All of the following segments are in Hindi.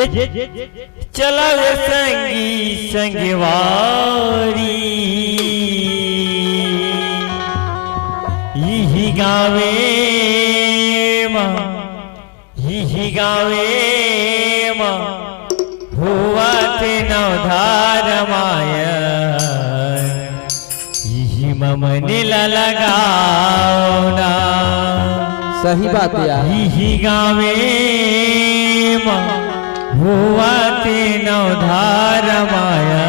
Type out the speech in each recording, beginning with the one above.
चला वे संगी संगवारी यही गावे माँ हुआ ते नवधार माया यही ममने लगाओना। सही बात है यार। यही गावे माँ हुआ ते नवधार माया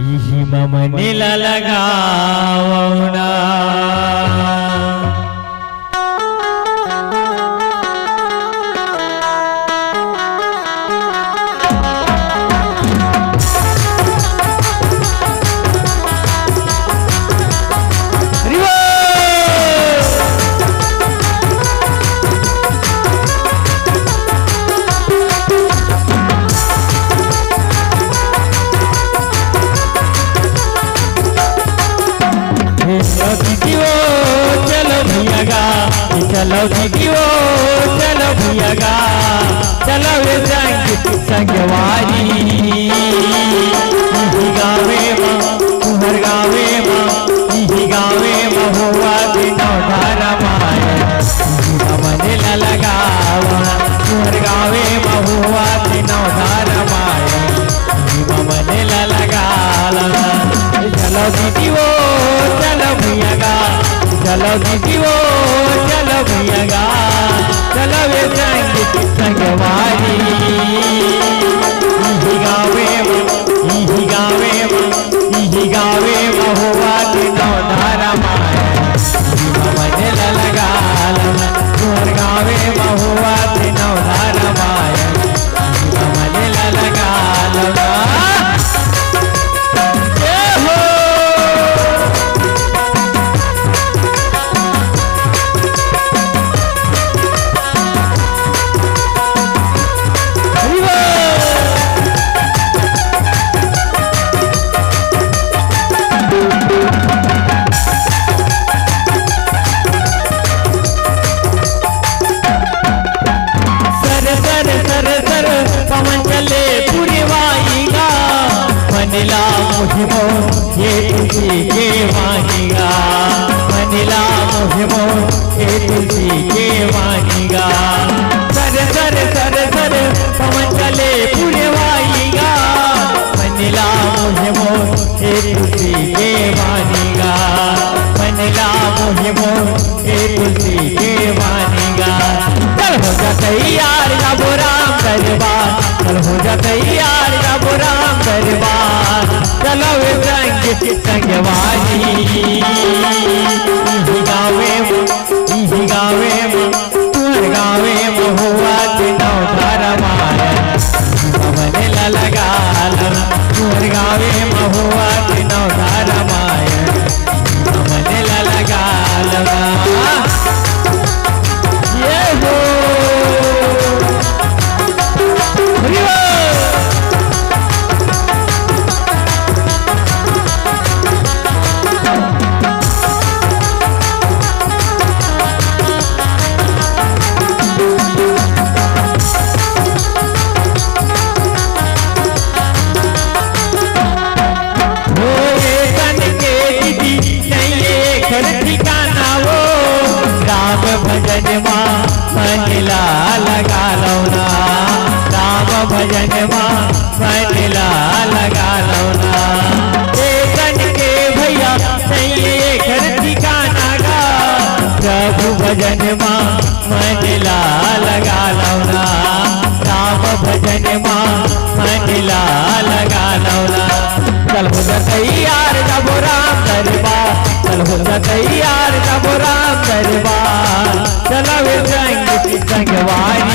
यही ममने लगाओना। चलो दीदियो चलो भैया गा चलो वे संगवारी यही गावे माँ तुम्हार गावे माँ यही गावे माँ हुआ दिनों धारा माया ममने लगावा तुम्हार गावे माँ हुआ दिनों धारा माया ममने लगाला। चलो दीदियो चलो भैया गा चलो दीदियो चलो भैया गा चलो वे संगवारी यही गावे हुआ दिनों धारा माया ममने लगाला तुम्हार गावे हुआ दिनों धारा माया ममने लगाला। मनिला मुहिमो ये तुझी के वाहिगा मनिला मुहिमो ये तुझी के वाहिगा सर सर सर सर पवन चले पूरे वाहिगा मनिला मुहिमो ये तुझी के वाहिगा मनिला मुहिमो ये तुझी के वाहिगा। चल हो जा तैयार जाबो राम दरबार चल हो जा तैयार जाबो राम दरबार चलो वे संगवारी यही गावे तुम्हार गावे हुआ दिनों धारा माया ममने लगाला तुम्हार गावे हुआ दिनों धारा माया ममने लगाला। ये हो भजन माँ मनिला लगा लौना राम भजन माँ मनिला लगा लौना एकन के भैया नहीं घर ठिकाना गा प्रभु भजन माँ मनिला लगा लौना राम भजन माँ मनिला लगा लौना। चल हो जा तैयार जाबो राम दरबार चल हो जा तैयार जाबो राम दरबार चलो वे संगवारी